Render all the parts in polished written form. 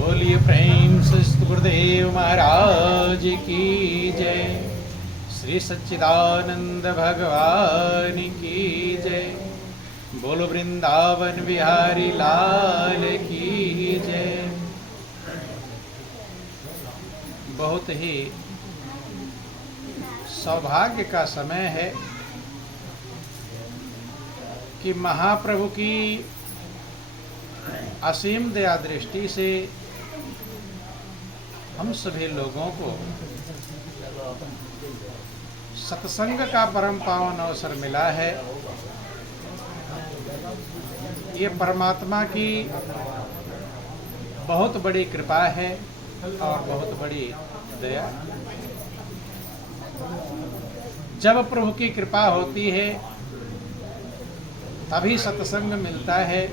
बोलिए प्रेम से गुरुदेव महाराज की जय। श्री सच्चिदानंद भगवान की जय। बोलो वृंदावन बिहारी लाल की जय। बहुत ही सौभाग्य का समय है कि महाप्रभु की असीम दया दृष्टि से हम सभी लोगों को सत्संग का परम पावन अवसर मिला है। ये परमात्मा की बहुत बड़ी कृपा है और बहुत बड़ी दया। जब प्रभु की कृपा होती है तभी सत्संग मिलता है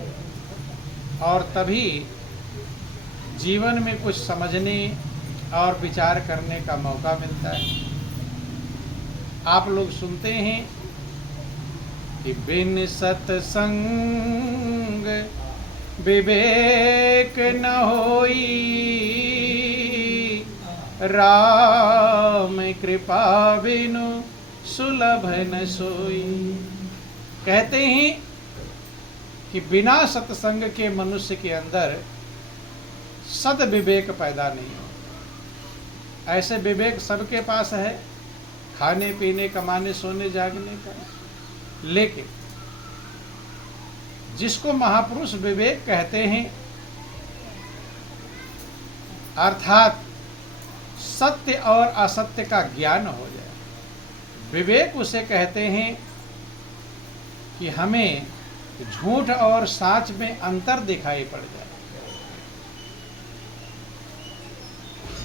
और तभी जीवन में कुछ समझने और विचार करने का मौका मिलता है। आप लोग सुनते हैं कि बिन सत्संग विवेक न होई, राम कृपा बिनु सुलभ न सोई। कहते हैं कि बिना सत्संग के मनुष्य के अंदर सद विवेक पैदा नहीं हो। ऐसे विवेक सबके पास है, खाने पीने कमाने सोने जागने का, लेकिन जिसको महापुरुष विवेक कहते हैं अर्थात सत्य और असत्य का ज्ञान हो जाए, विवेक उसे कहते हैं कि हमें झूठ और सच में अंतर दिखाई पड़ जाए।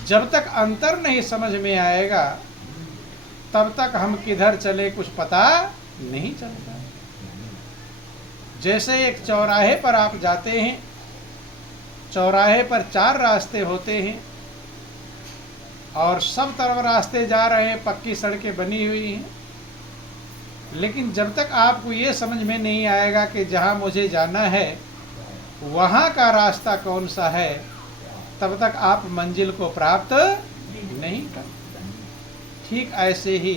जब तक अंतर नहीं समझ में आएगा तब तक हम किधर चले कुछ पता नहीं चलता। जैसे एक चौराहे पर आप जाते हैं, चौराहे पर 4 रास्ते होते हैं और सब तरफ रास्ते जा रहे हैं, पक्की सड़कें बनी हुई हैं, लेकिन जब तक आपको ये समझ में नहीं आएगा कि जहाँ मुझे जाना है वहाँ का रास्ता कौन सा है, तब तक आप मंजिल को प्राप्त नहीं कर। ठीक ऐसे ही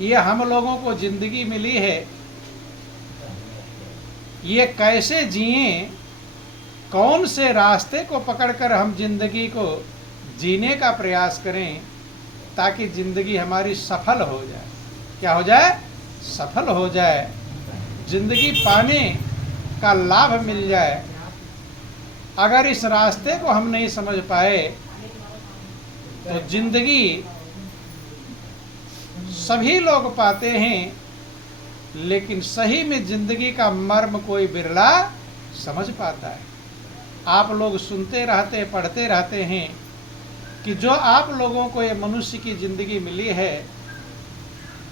ये हम लोगों को जिंदगी मिली है, ये कैसे जिए, कौन से रास्ते को पकड़कर हम जिंदगी को जीने का प्रयास करें ताकि जिंदगी हमारी सफल हो जाए। क्या हो जाए? सफल हो जाए, जिंदगी पाने का लाभ मिल जाए। अगर इस रास्ते को हम नहीं समझ पाए तो जिंदगी सभी लोग पाते हैं, लेकिन सही में जिंदगी का मर्म कोई बिरला समझ पाता है। आप लोग सुनते रहते, पढ़ते रहते हैं कि जो आप लोगों को ये मनुष्य की जिंदगी मिली है,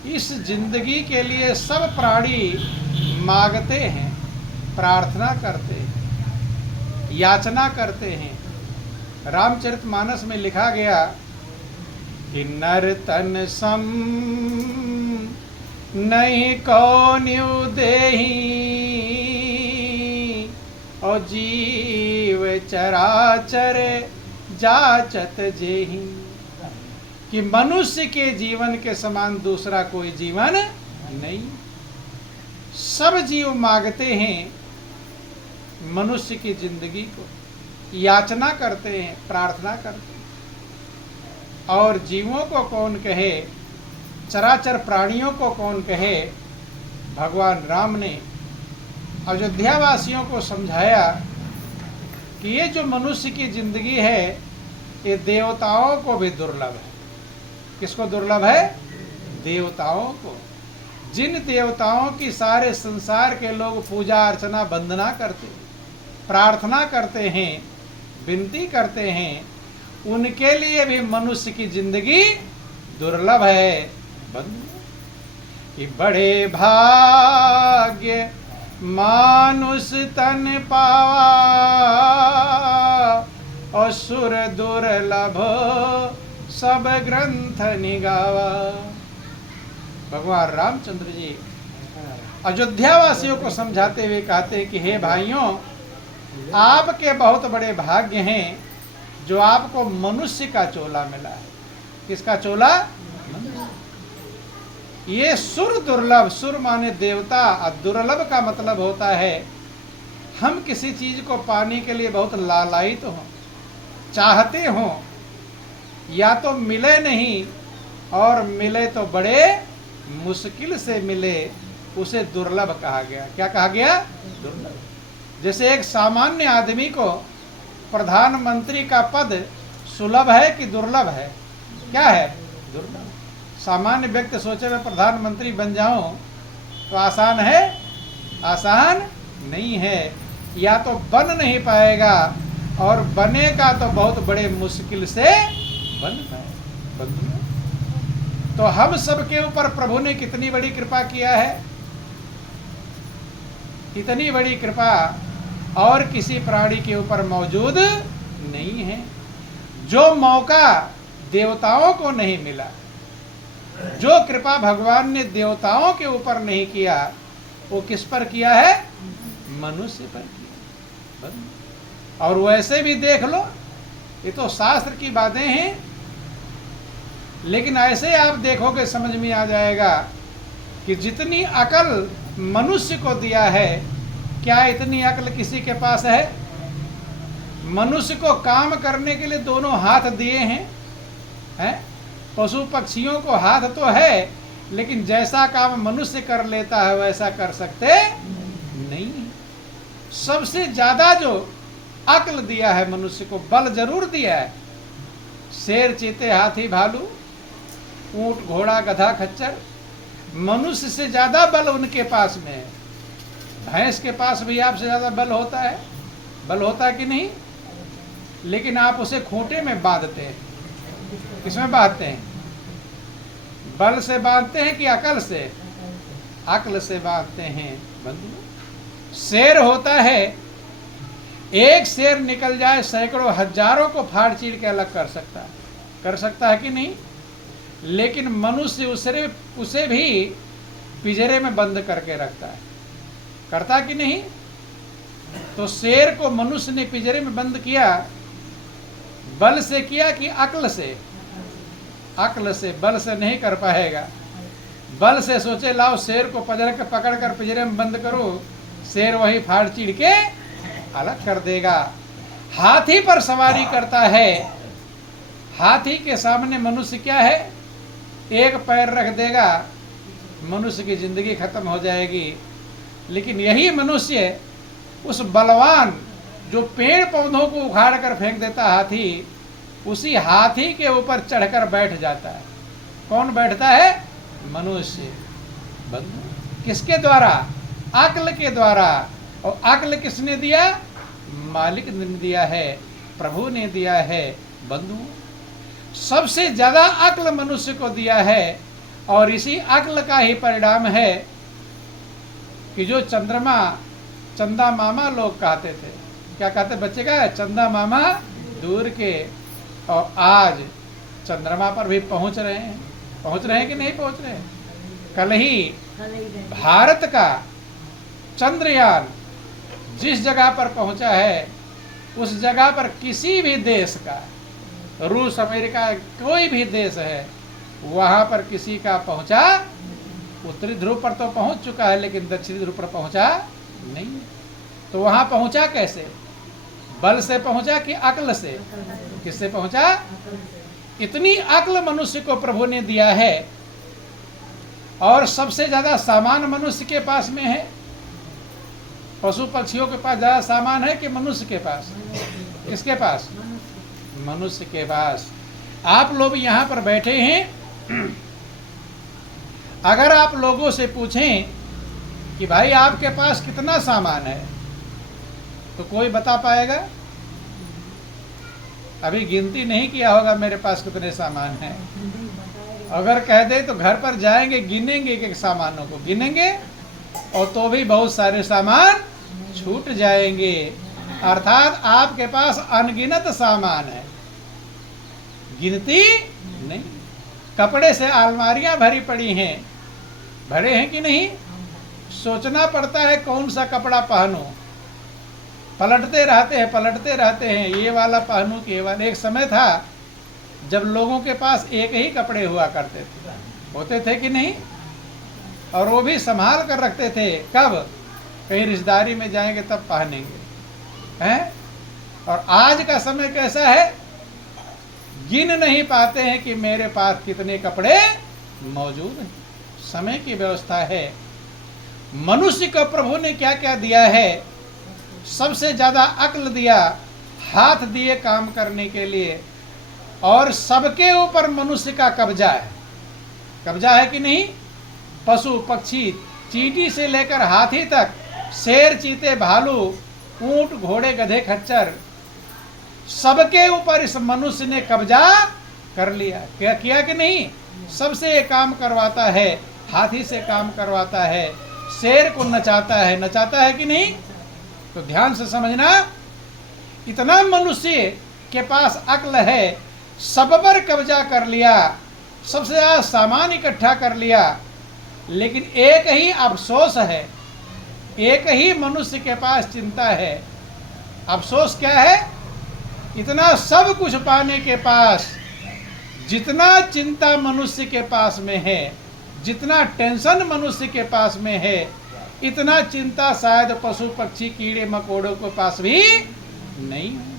इस जिंदगी के लिए सब प्राणी मांगते हैं, प्रार्थना करते हैं, याचना करते हैं। रामचरितमानस में लिखा गया कि नर तन सम नहीं कौन्यु देहि, और जीव चराचर जाचत जेहि। कि मनुष्य के जीवन के समान दूसरा कोई जीवन नहीं। सब जीव मांगते हैं मनुष्य की जिंदगी को, याचना करते हैं, प्रार्थना करते हैं। और जीवों को कौन कहे, चराचर प्राणियों को कौन कहे, भगवान राम ने अयोध्या वासियों को समझाया कि ये जो मनुष्य की जिंदगी है ये देवताओं को भी दुर्लभ है। किसको दुर्लभ है? देवताओं को। जिन देवताओं की सारे संसार के लोग पूजा अर्चना वंदना करते, प्रार्थना करते हैं, विनती करते हैं, उनके लिए भी मनुष्य की जिंदगी दुर्लभ है। कि बड़े भाग्य मानुष तन पावा, और सुर दुर्लभ सब ग्रंथ निगावा। भगवान रामचंद्र जी अयोध्या वासियों को समझाते हुए कहते हैं कि हे भाइयों, आपके बहुत बड़े भाग्य हैं जो आपको मनुष्य का चोला मिला है। किसका चोला? ये सुर दुर्लभ, सुर माने देवता, और दुर्लभ का मतलब होता है हम किसी चीज को पाने के लिए बहुत लालायित हों, चाहते हों, या तो मिले नहीं और मिले तो बड़े मुश्किल से मिले, उसे दुर्लभ कहा गया। क्या कहा गया? दुर्लभ। जैसे एक सामान्य आदमी को प्रधानमंत्री का पद सुलभ है कि दुर्लभ है? क्या है? दुर्लभ। सामान्य व्यक्ति सोचे मैं प्रधानमंत्री बन जाऊं तो आसान है? आसान नहीं है। या तो बन नहीं पाएगा, और बनेगा तो बहुत बड़े मुश्किल से बन पाएगा। तो हम सब के ऊपर प्रभु ने कितनी बड़ी कृपा किया है। इतनी बड़ी कृपा और किसी प्राणी के ऊपर मौजूद नहीं है। जो मौका देवताओं को नहीं मिला, जो कृपा भगवान ने देवताओं के ऊपर नहीं किया, वो किस पर किया है? मनुष्य पर किया। और वैसे भी देख लो, ये तो शास्त्र की बातें हैं, लेकिन ऐसे आप देखोगे समझ में आ जाएगा कि जितनी अकल मनुष्य को दिया है, क्या इतनी अकल किसी के पास है? मनुष्य को काम करने के लिए दोनों हाथ दिए हैं? पशु पक्षियों को हाथ तो है, लेकिन जैसा काम मनुष्य कर लेता है वैसा कर सकते नहीं। सबसे ज्यादा जो अक्ल दिया है मनुष्य को, बल जरूर दिया है। शेर, चीते, हाथी, भालू, ऊंट, घोड़ा, गधा, खच्चर, मनुष्य से ज्यादा बल उनके पास में है। भैंस के पास भी आपसे ज्यादा बल होता है। बल होता है कि नहीं? लेकिन आप उसे खूंटे में बांधते हैं। किसमें बांधते हैं? बल से बांधते हैं कि अकल से? अकल से बांधते हैं बंधु। शेर होता है, एक शेर निकल जाए सैकड़ों हजारों को फाड़ चीर के अलग कर सकता है कि नहीं? लेकिन मनुष्य उसे भी पिंजरे में बंद करके रखता है। करता कि नहीं? तो शेर को मनुष्य ने पिंजरे में बंद किया, बल से किया कि अक्ल से? अक्ल से। बल से नहीं कर पाएगा। बल से सोचे लाओ शेर को पकड़ कर पिंजरे में बंद करो, शेर वही फाड़ चीर के अलग कर देगा। हाथी पर सवारी करता है, हाथी के सामने मनुष्य क्या है? एक पैर रख देगा, मनुष्य की जिंदगी खत्म हो जाएगी। लेकिन यही मनुष्य उस बलवान जो पेड़ पौधों को उखाड़ कर फेंक देता हाथी, उसी हाथी के ऊपर चढ़कर बैठ जाता है। कौन बैठता है? मनुष्य। किसके द्वारा? अक्ल के द्वारा। और अक्ल किसने दिया? मालिक ने दिया है, प्रभु ने दिया है। बंधु, सबसे ज्यादा अक्ल मनुष्य को दिया है, और इसी अक्ल का ही परिणाम है कि जो चंदा मामा लोग कहते थे, क्या कहते बच्चे का? चंदा मामा दूर के, और आज चंद्रमा पर भी पहुंच रहे हैं कि नहीं पहुंच रहे? कल ही भारत का चंद्रयान जिस जगह पर पहुंचा है, उस जगह पर किसी भी देश का, रूस, अमेरिका, कोई भी देश है, वहां पर किसी का पहुंचा, उत्तरी ध्रुव पर तो पहुंच चुका है, लेकिन दक्षिणी ध्रुव पर पहुंचा नहीं। तो वहां पहुंचा कैसे? बल से पहुंचा कि अक्ल से? किससे पहुंचा? इतनी अक्ल मनुष्य को प्रभु ने दिया है। और सबसे ज्यादा सामान मनुष्य के पास में है। पशु पक्षियों के पास ज्यादा सामान है कि मनुष्य के पास? किसके पास? मनुष्य के पास। आप लोग यहाँ पर बैठे हैं, अगर आप लोगों से पूछें कि भाई आपके पास कितना सामान है, तो कोई बता पाएगा? अभी गिनती नहीं किया होगा मेरे पास कितने सामान हैं। अगर कह दे तो घर पर जाएंगे, गिनेंगे, एक सामानों को गिनेंगे, और तो भी बहुत सारे सामान छूट जाएंगे। अर्थात आपके पास अनगिनत सामान है, गिनती नहीं। कपड़े से अलमारियां भरी पड़ी हैं, भरे हैं कि नहीं? सोचना पड़ता है कौन सा कपड़ा पहनो। पलटते रहते हैं, ये वाला पहनूं कि ये वाला। एक समय था जब लोगों के पास एक ही कपड़े हुआ करते थे, होते थे कि नहीं, और वो भी संभाल कर रखते थे। कब कहीं रिश्तेदारी में जाएंगे तब पहनेंगे, हैं? और आज का समय कैसा है, गिन नहीं पाते हैं कि मेरे पास कितने कपड़े मौजूद हैं। समय की व्यवस्था है। मनुष्य को प्रभु ने क्या क्या दिया है? सबसे ज्यादा अक्ल दिया, हाथ दिए काम करने के लिए, और सबके ऊपर मनुष्य का कब्जा है। कब्जा है कि नहीं? पशु पक्षी, चींटी से लेकर हाथी तक, शेर चीते भालू, ऊंट घोड़े गधे खच्चर, सबके ऊपर इस मनुष्य ने कब्जा कर लिया। क्या किया कि नहीं? सबसे ये काम करवाता है, हाथी से काम करवाता है, शेर को नचाता है कि नहीं? तो ध्यान से समझना, इतना मनुष्य के पास अक्ल है, सब पर कब्जा कर लिया, सबसे ज्यादा सामान इकट्ठा कर लिया। लेकिन एक ही अफसोस है, एक ही मनुष्य के पास चिंता है। अफसोस क्या है? इतना सब कुछ पाने के पास जितना चिंता मनुष्य के पास में है, जितना टेंशन मनुष्य के पास में है, इतना चिंता शायद पशु पक्षी कीड़े मकोड़ों के पास भी नहीं है।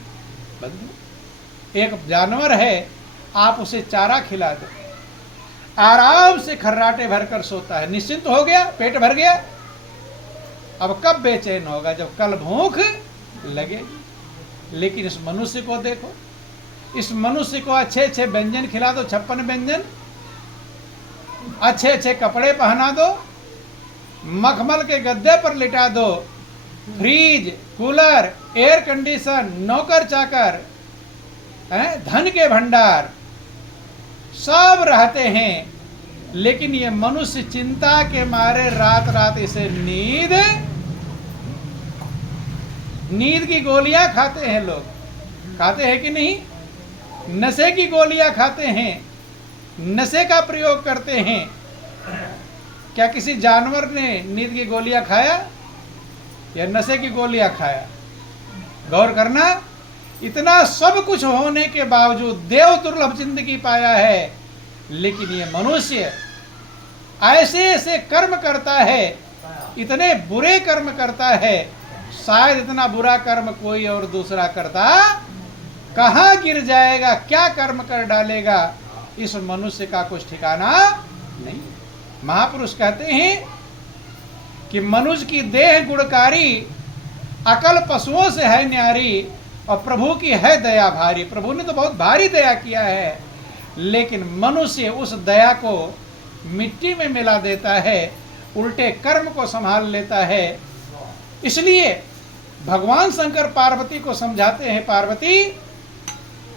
बंधु, एक जानवर है, आप उसे चारा खिला दो, आराम से खर्राटे भरकर सोता है, निश्चिंत हो गया, पेट भर गया। अब कब बेचैन होगा? जब कल भूख लगेगी। लेकिन इस मनुष्य को देखो, इस मनुष्य को अच्छे अच्छे व्यंजन खिला दो, 56 व्यंजन, अच्छे अच्छे कपड़े पहना दो, मखमल के गद्दे पर लिटा दो, फ्रीज, कूलर, एयर कंडीशन, नौकर चाकर, धन के भंडार सब रहते हैं। लेकिन ये मनुष्य चिंता के मारे रात रात इसे नींद की गोलियां खाते हैं। लोग खाते हैं कि नहीं? नशे की गोलियां खाते हैं, नशे का प्रयोग करते हैं। क्या किसी जानवर ने नींद की गोलियां खाया या नशे की गोलियां खाया? गौर करना। इतना सब कुछ होने के बावजूद देव दुर्लभ जिंदगी पाया है, लेकिन ये मनुष्य ऐसे ऐसे कर्म करता है, इतने बुरे कर्म करता है, शायद इतना बुरा कर्म कोई और दूसरा करता, कहाँ गिर जाएगा, क्या कर्म कर डालेगा, इस मनुष्य का कुछ ठिकाना नहीं। महापुरुष कहते हैं कि मनुष्य की देह गुणकारी, अकल पशुओं से है न्यारी, और प्रभु की है दया भारी। प्रभु ने तो बहुत भारी दया किया है, लेकिन मनुष्य उस दया को मिट्टी में मिला देता है, उल्टे कर्म को संभाल लेता है। इसलिए भगवान शंकर पार्वती को समझाते हैं, पार्वती,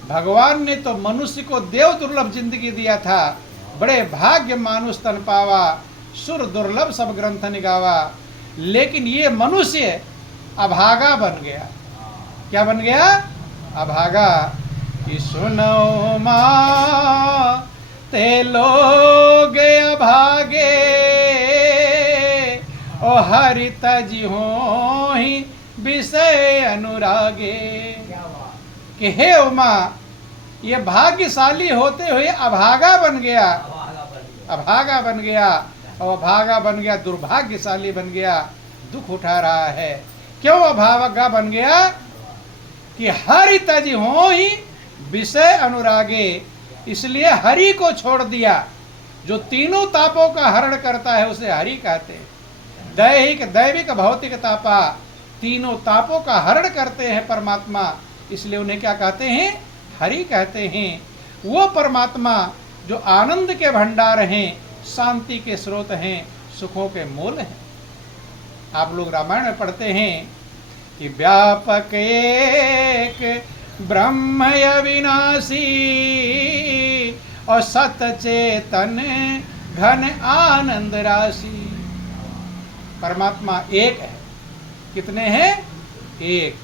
भगवान ने तो मनुष्य को देव दुर्लभ जिंदगी दिया था, बड़े भाग्य मानुष तन पावा, सुर दुर्लभ सब ग्रंथ निगावा। लेकिन ये मनुष्य अभागा बन गया। क्या बन गया? अभागा। कि सुनो माँ ते लोग अभागे, ओ हरि तजी हो ही विषय अनुरागे। कि हे उमा, ये भाग्यशाली होते हुए अभागा बन गया, अभागा बन गया, और अभागा बन गया, दुर्भाग्यशाली बन गया, दुख उठा रहा है। क्यों अभागा बन गया? कि हरि तज हो ही विषय अनुरागे, इसलिए हरि को छोड़ दिया। जो तीनों तापों का हरण करता है उसे हरि कहते हैं। दैहिक, दैविक, भौतिक तापा, तीनों तापों का हरण करते हैं परमात्मा, इसलिए उन्हें क्या कहते हैं? हरि कहते हैं। वो परमात्मा जो आनंद के भंडार हैं, शांति के स्रोत हैं, सुखों के मूल हैं। आप लोग रामायण में पढ़ते हैं कि व्यापक एक ब्रह्म अविनाशी, और सत चेतन घन आनंद राशि। परमात्मा एक है। कितने हैं? एक।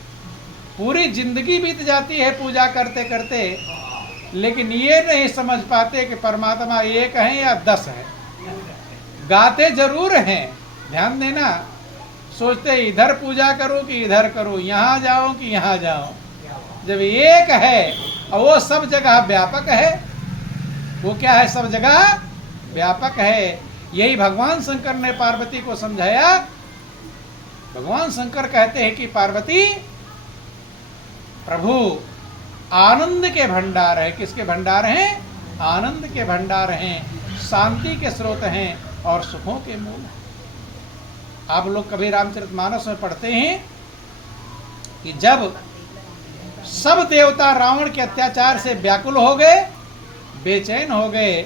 पूरी जिंदगी बीत जाती है पूजा करते करते, लेकिन ये नहीं समझ पाते कि परमात्मा एक है या 10 है। गाते जरूर हैं, ध्यान देना, सोचते इधर पूजा करूं कि इधर करूं, यहां जाऊं कि यहां जाऊं। जब एक है और वो सब जगह व्यापक है, वो क्या है, सब जगह व्यापक है। यही भगवान शंकर ने पार्वती को समझाया। भगवान शंकर कहते हैं कि पार्वती, प्रभु आनंद के भंडार है। किसके भंडार हैं? आनंद के भंडार हैं, शांति के स्रोत हैं और सुखों के मूल हैं। आप लोग कभी रामचरितमानस में पढ़ते हैं कि जब सब देवता रावण के अत्याचार से व्याकुल हो गए, बेचैन हो गए,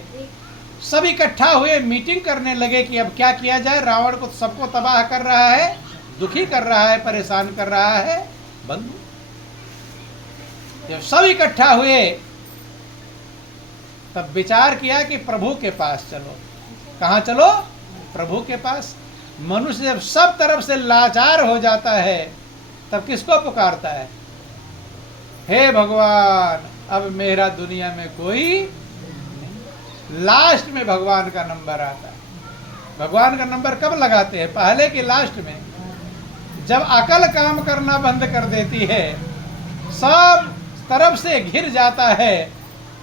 सब इकट्ठा हुए मीटिंग करने लगे कि अब क्या किया जाए। रावण को सबको तबाह कर रहा है, दुखी कर रहा है, परेशान कर रहा है। बंधु, जब सब इकट्ठा हुए तब विचार किया कि प्रभु के पास चलो। कहाँ चलो? प्रभु के पास। मनुष्य जब सब तरफ से लाचार हो जाता है तब किसको पुकारता है? हे भगवान, अब मेरा दुनिया में कोई नहीं। लास्ट में भगवान का नंबर आता है। भगवान का नंबर कब लगाते हैं? पहले कि लास्ट में? जब अकल काम करना बंद कर देती है, सब तरफ से घिर जाता है,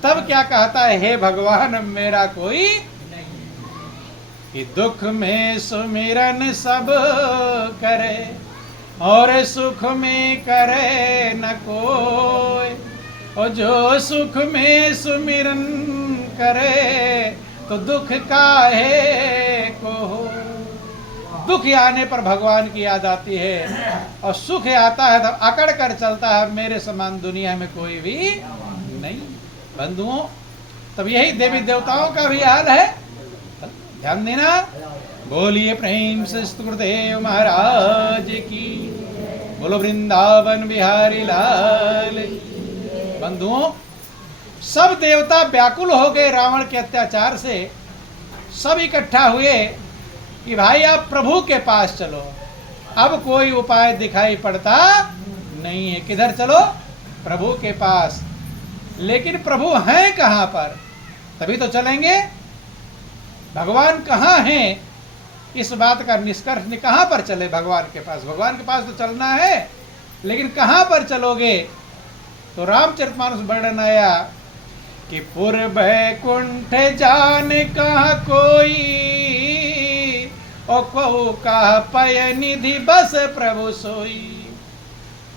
तब क्या कहता है? हे भगवान, मेरा कोई कि दुख में सुमिरन सब करे और सुख में करे न कोई। और जो सुख में सुमिरन करे तो दुख काहे को हो। दुख आने पर भगवान की याद आती है और सुख आता है तब अकड़ कर चलता है, मेरे समान दुनिया में कोई भी नहीं। बंधुओं, तब यही देवी देवताओं का भी हाल है। ध्यान देना। बोलिए प्रेम से गुरुदेव महाराज की, बोलो वृंदावन बिहारी लाल। बंधुओं, सब देवता व्याकुल हो गए रावण के अत्याचार से। सब इकट्ठा हुए कि भाई आप प्रभु के पास चलो। अब कोई उपाय दिखाई पड़ता नहीं है। किधर चलो? प्रभु के पास। लेकिन प्रभु हैं कहाँ पर? तभी तो चलेंगे। भगवान कहाँ हैं? इस बात का निष्कर्ष कहाँ पर चले? भगवान के पास। भगवान के पास तो चलना है, लेकिन कहाँ पर चलोगे? तो रामचरितमानस वर्णन आया कि पूर्व बैकुंठ जान कहाँ कोई, और कहू कहा पय निधि बस प्रभु सोई।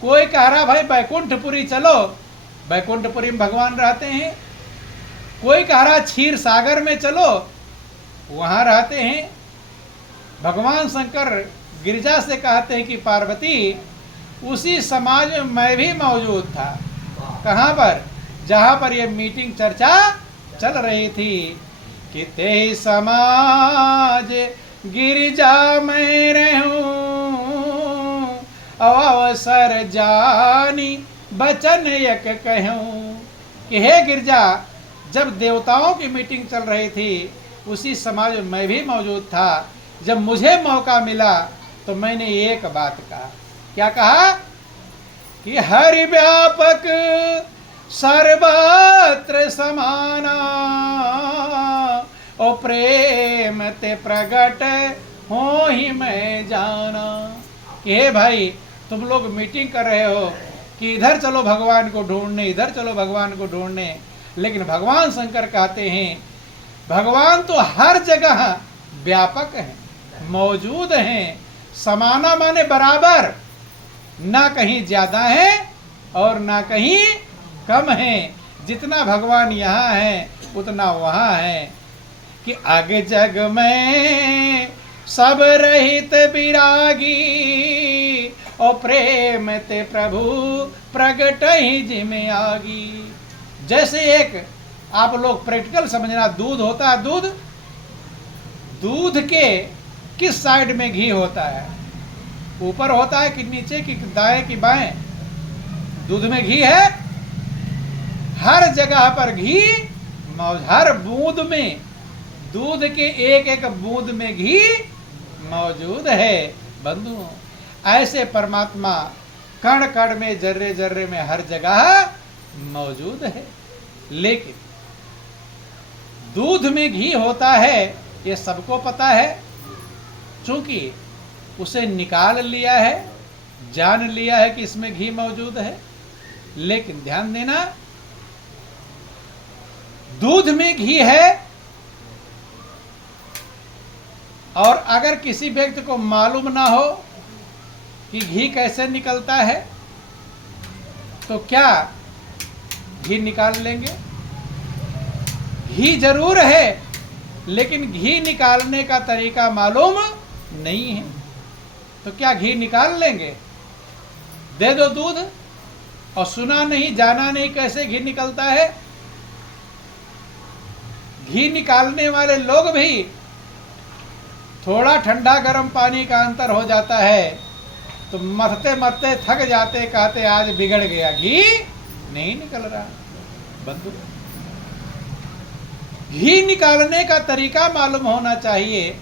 कोई कह रहा भाई बैकुंठपुरी चलो, बैकुंठपुरी में भगवान रहते हैं। कोई कह रहा क्षीर सागर में चलो, वहां रहते हैं। भगवान शंकर गिरिजा से कहते हैं कि पार्वती, उसी समाज में मैं भी मौजूद था। कहाँ पर? जहाँ पर ये मीटिंग चर्चा चल रही थी कि ते समाज गिरिजा में रहूं, अवसर जानी बचन यक कहूं। कि हे गिरिजा, जब देवताओं की मीटिंग चल रही थी उसी समाज में मैं भी मौजूद था। जब मुझे मौका मिला तो मैंने एक बात कहा। क्या कहा? कि हरि व्यापक सर्वत्र समाना, ओ प्रेम ते प्रगट हो ही मैं जाना। कि हे भाई, तुम लोग मीटिंग कर रहे हो कि इधर चलो भगवान को ढूंढने, इधर चलो भगवान को ढूंढने, लेकिन भगवान शंकर कहते हैं भगवान तो हर जगह व्यापक हैं, मौजूद हैं। समाना माने बराबर, ना कहीं ज्यादा है और ना कहीं कम है। जितना भगवान यहाँ है उतना वहाँ है। कि अग जग में सब रहित विरागी, और प्रेम ते प्रभु प्रगट ही जिमे आगी। जैसे एक आप लोग प्रैक्टिकल समझना, दूध होता है, दूध के किस साइड में घी होता है? ऊपर होता है कि नीचे की, दाएं की बाएं? दूध में घी है, हर जगह पर घी, हर बूंद में, दूध के एक एक बूंद में घी मौजूद है। बंधुओं, ऐसे परमात्मा कण कण में, जर्रे जर्रे में, हर जगह मौजूद है। लेकिन दूध में घी होता है ये सबको पता है, क्योंकि उसे निकाल लिया है, जान लिया है कि इसमें घी मौजूद है। लेकिन ध्यान देना, दूध में घी है और अगर किसी व्यक्ति को मालूम ना हो कि घी कैसे निकलता है तो क्या घी निकाल लेंगे? घी जरूर है लेकिन घी निकालने का तरीका मालूम नहीं है, तो क्या घी निकाल लेंगे? दे दो दूध और सुना नहीं जाना नहीं कैसे घी निकलता है। घी निकालने वाले लोग भी थोड़ा ठंडा गर्म पानी का अंतर हो जाता है तो मथते मथते थक जाते, कहते आज बिगड़ गया, घी नहीं निकल रहा। बंधु, घी निकालने का तरीका मालूम होना चाहिए।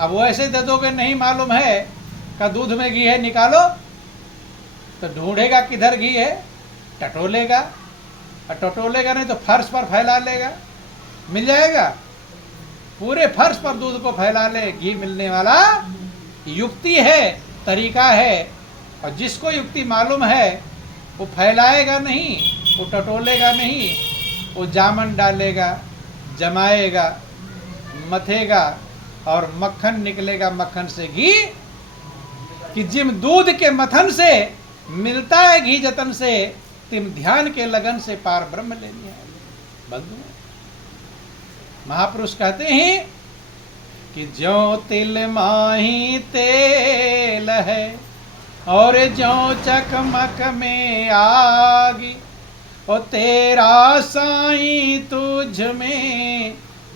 अब वो ऐसे दे दोगे नहीं मालूम है का दूध में घी है निकालो, तो ढूंढेगा किधर घी है, टटोलेगा, और टटोलेगा नहीं तो फर्श पर फैला लेगा, मिल जाएगा। पूरे फर्श पर दूध को फैला ले, घी मिलने वाला युक्ति है, तरीका है। और जिसको युक्ति मालूम है वो फैलाएगा नहीं, वो टटोलेगा नहीं, वो जामन डालेगा, जमाएगा, मथेगा और मक्खन निकलेगा। मक्खन से घी, कि जिम दूध के मथन से मिलता है घी जतन से, तिम ध्यान के लगन से पार ब्रह्म लेनी है। बंधु, महापुरुष कहते हैं कि ज्यों तिल माही तेल है और ज्यों चकमक में आगी, ओ तेरा साईं तुझ में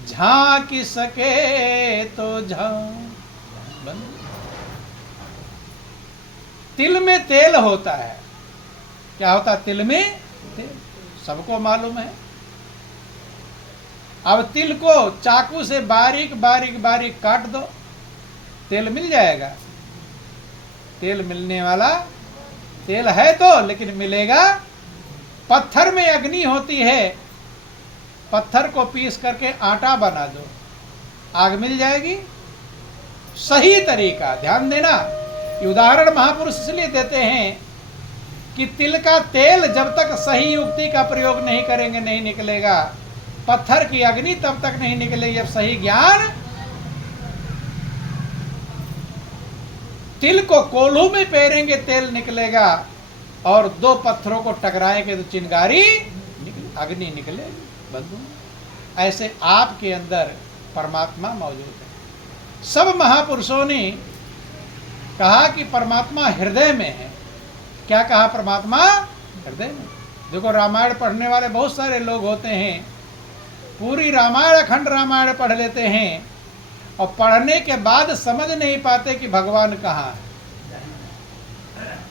झांक सके तो झांक। तिल में तेल होता है। क्या होता है तिल में? तेल सबको मालूम है। अब तिल को चाकू से बारीक बारीक बारीक काट दो, तेल मिल जाएगा। तेल मिलने वाला तेल है तो, लेकिन मिलेगा। पत्थर में अग्नि होती है, पत्थर को पीस करके आटा बना दो, आग मिल जाएगी। सही तरीका, ध्यान देना, उदाहरण महापुरुष इसलिए देते हैं कि तिल का तेल जब तक सही युक्ति का प्रयोग नहीं करेंगे नहीं निकलेगा। पत्थर की अग्नि तब तक नहीं निकलेगी जब सही ज्ञान। तिल को कोल्हू में पेरेंगे तेल निकलेगा, और दो पत्थरों को टकराएंगे तो चिंगारी निकले, अग्नि निकलेगी। बंधु, ऐसे आपके अंदर परमात्मा मौजूद है। सब महापुरुषों ने कहा कि परमात्मा हृदय में है। क्या कहा? परमात्मा हृदय में। देखो, रामायण पढ़ने वाले बहुत सारे लोग होते हैं, पूरी रामायण अखंड रामायण पढ़ लेते हैं और पढ़ने के बाद समझ नहीं पाते कि भगवान कहाँ है।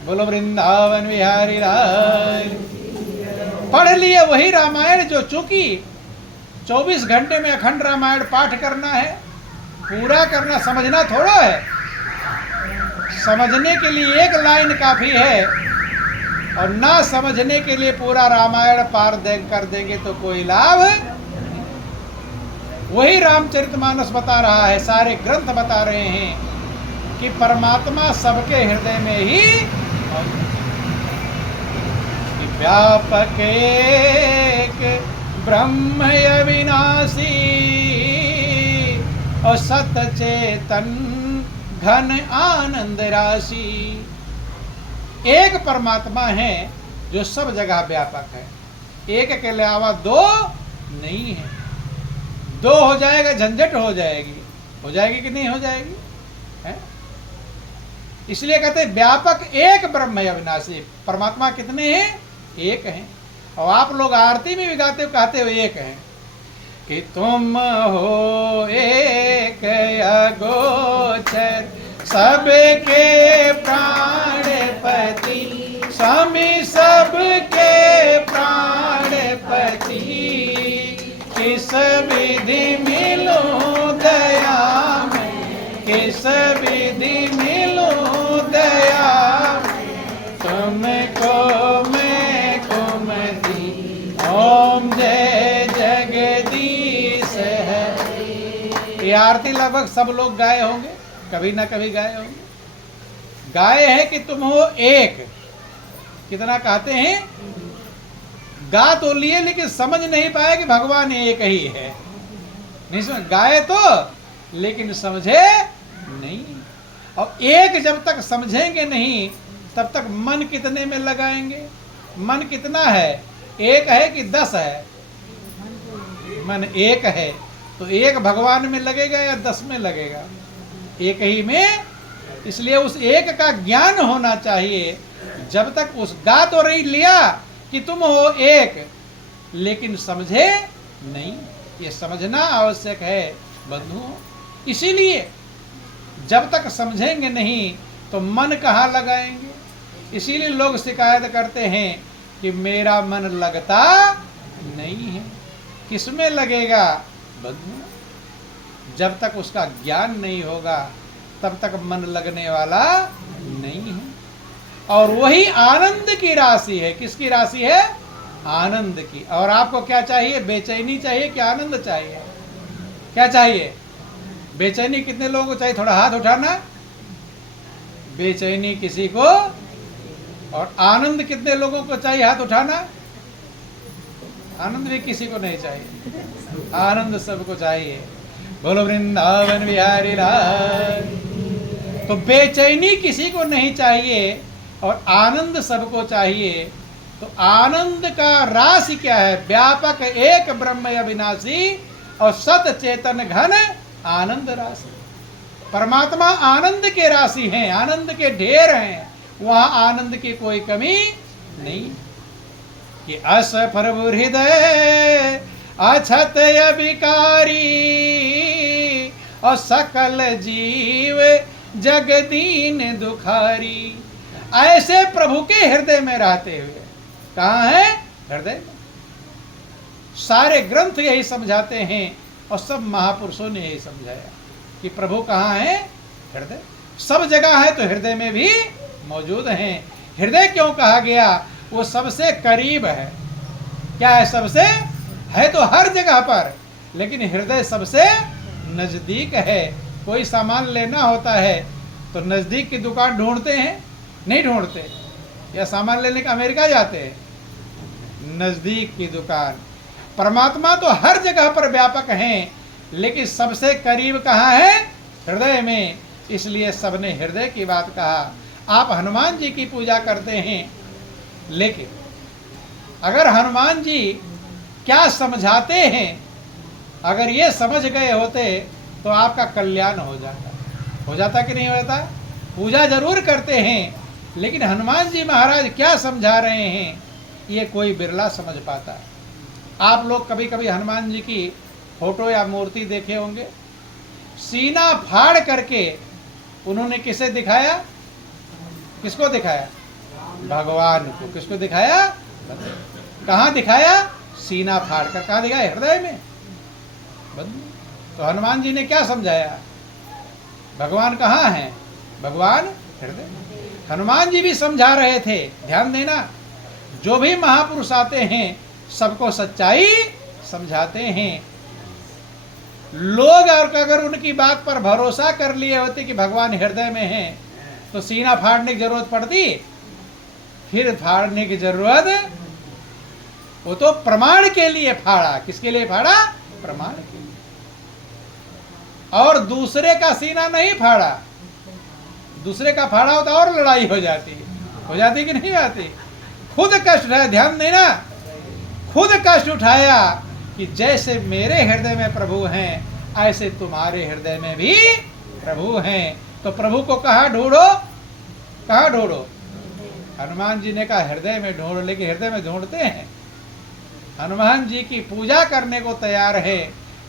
बोलो वृंदावन बिहारी लाल। पढ़ लिए वही रामायण जो, चूंकि 24 घंटे में अखंड रामायण पाठ करना है, पूरा करना, समझना थोड़ा है। समझने के लिए एक लाइन काफी है, और ना समझने के लिए पूरा रामायण पार कर देंगे तो कोई लाभ। वही रामचरितमानस बता रहा है, सारे ग्रंथ बता रहे हैं कि परमात्मा सबके हृदय में ही व्यापक एक ब्रह्म अविनाशी और सतचेतन घन आनंद राशि। एक परमात्मा है जो सब जगह व्यापक है। एक के अलावा दो नहीं है। दो हो जाएगा झंझट हो जाएगी। हो जाएगी कि नहीं हो जाएगी? है? इसलिए कहते हैं व्यापक एक ब्रह्म है अविनाशी। परमात्मा कितने हैं? एक हैं। और आप लोग आरती में भी गाते हो, कहते हो एक हैं कि तुम हो एक अगोचर सबके प्राणपति, स्वामी सबके प्राणपति, किस विधि मिलो दया में, किस विधि मिलो दया में, तुमको मैं कुमति ओम जय जगदीश है। ये आरती लगभग सब लोग गाए होंगे। कभी ना कभी गाए होंगे। गाए है कि तुम हो एक, कितना कहते हैं, गा तो लिए लेकिन समझ नहीं पाए कि भगवान एक ही है। नहीं समझ, गाए तो लेकिन समझे नहीं। और एक जब तक समझेंगे नहीं तब तक मन कितने में लगाएंगे? मन कितना है, एक है कि 10 है? मन एक है तो एक भगवान में लगेगा या 10 में लगेगा? एक ही में। इसलिए उस एक का ज्ञान होना चाहिए। जब तक उस गा तो रही लिया कि तुम हो एक, लेकिन समझे नहीं। ये समझना आवश्यक है बंधुओं। इसीलिए जब तक समझेंगे नहीं तो मन कहाँ लगाएंगे? इसीलिए लोग शिकायत करते हैं कि मेरा मन लगता नहीं है। किसमें लगेगा बंधुओं? जब तक उसका ज्ञान नहीं होगा तब तक मन लगने वाला नहीं है। और वही आनंद की राशि है। किसकी राशि है? आनंद की। और आपको क्या चाहिए? बेचैनी चाहिए कि आनंद चाहिए? क्या चाहिए? बेचैनी कितने लोगों को चाहिए? थोड़ा हाथ उठाना। बेचैनी किसी को, और आनंद कितने लोगों को चाहिए? हाथ उठाना। आनंद भी किसी को नहीं चाहिए, आनंद सबको चाहिए। बोलो वृंदावन बिहारी लाल। तो बेचैनी किसी को नहीं चाहिए और आनंद सबको चाहिए। तो आनंद का राशि क्या है? व्यापक एक ब्रह्म अविनाशी और सत चेतन घन आनंद राशि। परमात्मा आनंद के राशि हैं, आनंद के ढेर हैं। वहां आनंद की कोई कमी नहीं। कि अस प्रभु हृदय अछत अभिकारी और सकल जीव जगदीन दुखारी। ऐसे प्रभु के हृदय में रहते हुए, कहाँ है? हृदय में। सारे ग्रंथ यही समझाते हैं और सब महापुरुषों ने यही समझाया कि प्रभु कहाँ है? हृदय। सब जगह है तो हृदय में भी मौजूद हैं। हृदय क्यों कहा गया? वो सबसे करीब है। क्या है? सबसे है तो हर जगह पर, लेकिन हृदय सबसे नजदीक है। कोई सामान लेना होता है तो नजदीक की दुकान ढूंढते हैं? नहीं ढूंढते। या सामान लेने का अमेरिका जाते हैं? नजदीक की दुकान। परमात्मा तो हर जगह पर व्यापक हैं, लेकिन सबसे करीब कहाँ है? हृदय में। इसलिए सबने हृदय की बात कहा। आप हनुमान जी की पूजा करते हैं, लेकिन अगर हनुमान जी क्या समझाते हैं, अगर ये समझ गए होते तो आपका कल्याण हो जाता कि नहीं होता? पूजा जरूर करते हैं, लेकिन हनुमान जी महाराज क्या समझा रहे हैं ये कोई बिरला समझ पाता है। आप लोग कभी कभी हनुमान जी की फोटो या मूर्ति देखे होंगे। सीना फाड़ करके उन्होंने किसे दिखाया? किसको दिखाया? भगवान को। किसको दिखाया? कहाँ दिखाया? सीना फाड़ कर। कहाँ दिखाया? हृदय में। तो हनुमान जी ने क्या समझाया? भगवान कहाँ है? भगवान हृदय। हनुमान जी भी समझा रहे थे। ध्यान देना, जो भी महापुरुष आते हैं सबको सच्चाई समझाते हैं। लोग अगर उनकी बात पर भरोसा कर लिए होते कि भगवान हृदय में हैं, तो सीना फाड़ने की जरूरत पड़ती? फिर फाड़ने की जरूरत, वो तो प्रमाण के लिए फाड़ा। किसके लिए फाड़ा? प्रमाण के लिए। और दूसरे का सीना नहीं फाड़ा। दूसरे का फाड़ा होता और लड़ाई हो जाती कि नहीं आती? खुद कष्ट उठाया। ध्यान देना, खुद कष्ट उठाया कि जैसे मेरे हृदय में प्रभु हैं ऐसे तुम्हारे हृदय में भी प्रभु हैं। तो प्रभु को कहाँ ढूंढो? कहाँ ढूंढो? हनुमान जी ने कहा हृदय में ढूंढो। लेकिन हृदय में ढूंढते हैं? हनुमान जी की पूजा करने को तैयार है,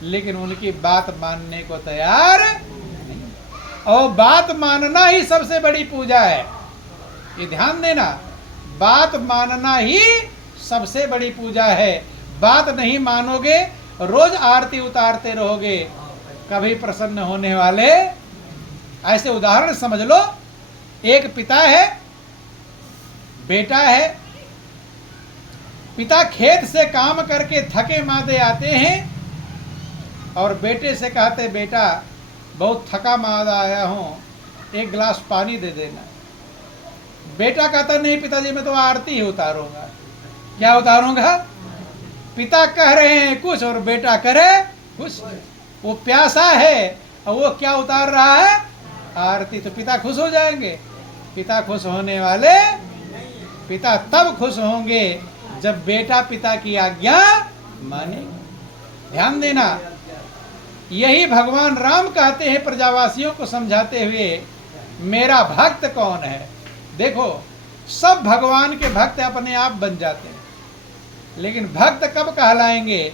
लेकिन उनकी बात मानने को तैयार नहीं। और बात मानना ही सबसे बड़ी पूजा है। ये ध्यान देना, बात मानना ही सबसे बड़ी पूजा है। बात नहीं मानोगे, रोज आरती उतारते रहोगे, कभी प्रसन्न होने वाले? ऐसे उदाहरण समझ लो। एक पिता है, बेटा है। पिता खेत से काम करके थके मादे आते हैं और बेटे से कहते, बेटा बहुत थका मादा आया हूँ, एक गिलास पानी दे देना। बेटा कहता नहीं पिताजी मैं तो आरती ही उतारूंगा। क्या उतारूंगा? पिता कह रहे हैं कुछ और बेटा करे कुछ। वो प्यासा है और वो क्या उतार रहा है? आरती। तो पिता खुश हो जाएंगे? पिता खुश होने वाले, पिता तब खुश होंगे जब बेटा पिता की आज्ञा माने। ध्यान देना, यही भगवान राम कहते हैं प्रजावासियों को समझाते हुए, मेरा भक्त कौन है। देखो, सब भगवान के भक्त अपने आप बन जाते हैं, लेकिन भक्त कब कहलाएंगे?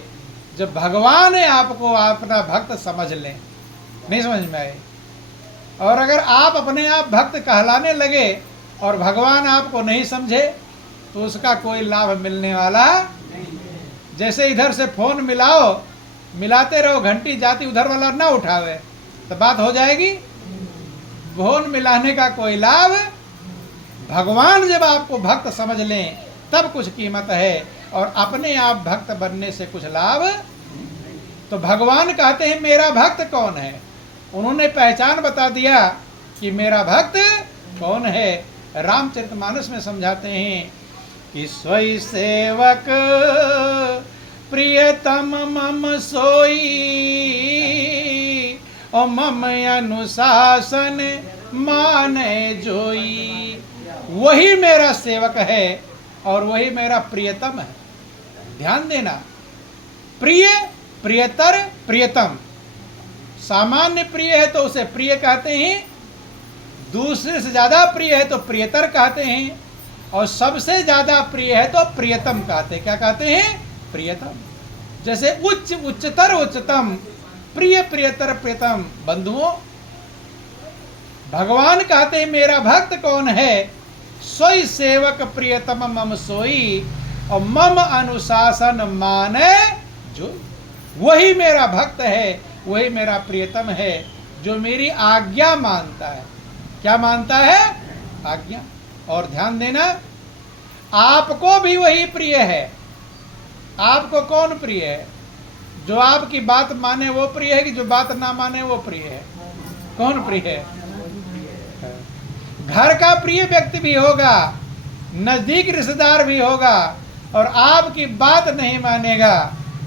जब भगवान आपको अपना भक्त समझ लें। नहीं समझ में आए? और अगर आप अपने आप भक्त कहलाने लगे और भगवान आपको नहीं समझे तो उसका कोई लाभ मिलने वाला नहीं। जैसे इधर से फोन मिलाओ, मिलाते रहो, घंटी जाती उधर वाला ना उठावे तो बात हो जाएगी? फोन मिलाने का कोई लाभ। भगवान जब आपको भक्त समझ लें तब कुछ कीमत है, और अपने आप भक्त बनने से कुछ लाभ। तो भगवान कहते हैं मेरा भक्त कौन है। उन्होंने पहचान बता दिया कि मेरा भक्त कौन है। रामचरितमानस में समझाते हैं कि स्वई सेवक प्रियतम मम सोई, और मम अनुशासन माने जोई। वही मेरा सेवक है और वही मेरा प्रियतम है। ध्यान देना, प्रिय, प्रियतर, प्रियतम। सामान्य प्रिय है तो उसे प्रिय कहते हैं, दूसरे से ज्यादा प्रिय है तो प्रियतर कहते हैं, और सबसे ज्यादा प्रिय है तो प्रियतम कहते हैं। क्या कहते हैं? प्रियतम। जैसे उच्च, उच्चतर, उच्चतम, प्रिय, प्रियतर, प्रियतम। बंधुओं, भगवान कहते हैं मेरा भक्त कौन है? सोई सेवक प्रियतम मम सोई, और मम अनुशासन माने जो। वही मेरा भक्त है, वही मेरा प्रियतम है, जो मेरी आज्ञा मानता है। क्या मानता है? आज्ञा। और ध्यान देना, आपको भी वही प्रिय है। आपको कौन प्रिय है? जो आपकी बात माने वो प्रिय है, कि जो बात ना माने वो प्रिय है? कौन प्रिय है? घर का प्रिय व्यक्ति भी होगा, नजदीक रिश्तेदार भी होगा, और आपकी बात नहीं मानेगा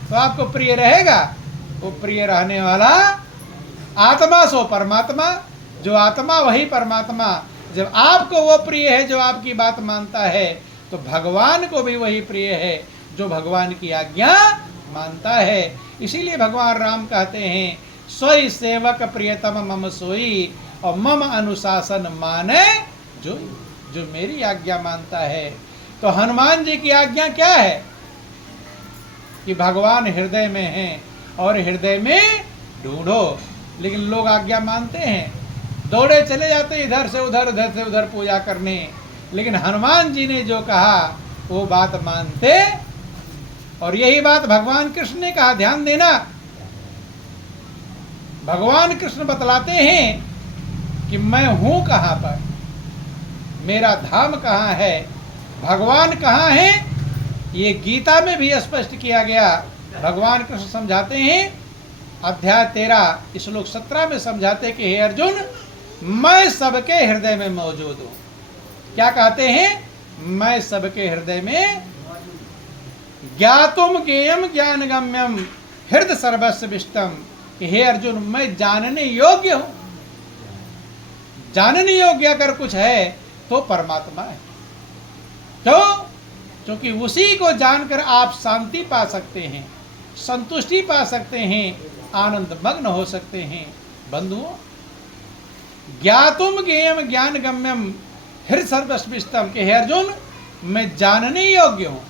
तो आपको प्रिय रहेगा? वो प्रिय रहने वाला आत्मा सो परमात्मा। जो आत्मा वही परमात्मा। जब आपको वो प्रिय है जो आपकी बात मानता है, तो भगवान को भी वही प्रिय है जो भगवान की आज्ञा मानता है। इसीलिए भगवान राम कहते हैं सोई सेवक प्रियतम मम सोई, और मम अनुशासन माने जो। जो मेरी आज्ञा मानता है। तो हनुमान जी की आज्ञा क्या है? कि भगवान हृदय में हैं और हृदय में ढूंढो। लेकिन लोग आज्ञा मानते हैं, दौड़े चले जाते इधर से उधर पूजा करने। लेकिन हनुमान जी ने जो कहा वो बात मानते, और यही बात भगवान कृष्ण ने कहा। ध्यान देना, भगवान कृष्ण बतलाते हैं कि मैं हूं कहां पर, मेरा धाम कहां है, भगवान कहां है। ये गीता में भी स्पष्ट किया गया। भगवान कृष्ण समझाते हैं, अध्याय 13 श्लोक 17 में समझाते कि हे अर्जुन, मैं सबके हृदय में मौजूद हूं। क्या कहते हैं? मैं सबके हृदय में। ज्ञातुम ज्ञेयम ज्ञानगम्यम हृदय सर्वस्व विष्टम। हे अर्जुन, मैं जानने योग्य हूं। जानने योग्य अगर कुछ है तो परमात्मा है। क्यों? क्योंकि उसी को जानकर आप शांति पा सकते हैं, संतुष्टि पा सकते हैं, आनंद मग्न हो सकते हैं। बंधुओं, ज्ञातुम ज्ञेयम ज्ञान गम्यम हृदय सर्वस्विष्टम। के हे अर्जुन, मैं जानने योग्य हूं,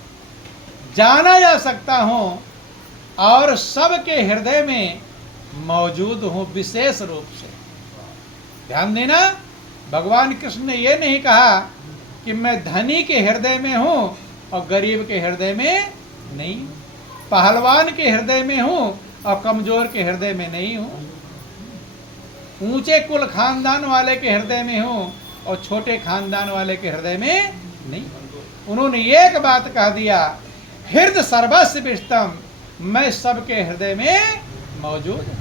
जाना जा सकता हूं, और सबके हृदय में मौजूद हूं विशेष रूप से। ध्यान देना, भगवान कृष्ण ने यह नहीं कहा कि मैं धनी के हृदय में हूं और गरीब के हृदय में नहीं, पहलवान के हृदय में हूं और कमजोर के हृदय में नहीं हूं, ऊंचे कुल खानदान वाले के हृदय में हूं और छोटे खानदान वाले के हृदय में नहीं। उन्होंने एक बात कह दिया, हृदय सर्वस्व विष्टम, मैं सबके हृदय में मौजूद हूं।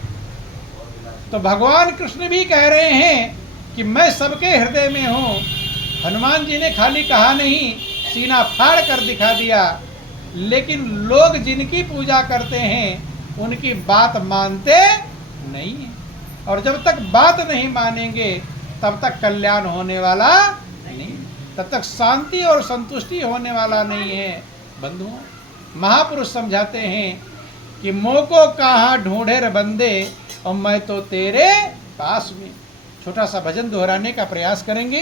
तो भगवान कृष्ण भी कह रहे हैं कि मैं सबके हृदय में हूँ। हनुमान जी ने खाली कहा नहीं, सीना फाड़ कर दिखा दिया। लेकिन लोग जिनकी पूजा करते हैं उनकी बात मानते नहीं है, और जब तक बात नहीं मानेंगे तब तक कल्याण होने वाला नहीं, तब तक शांति और संतुष्टि होने वाला नहीं है। बंधुओं, महापुरुष समझाते हैं कि मोको कहाँ ढूंढे रे बंदे, और मैं तो तेरे पास में। छोटा सा भजन दोहराने का प्रयास करेंगे।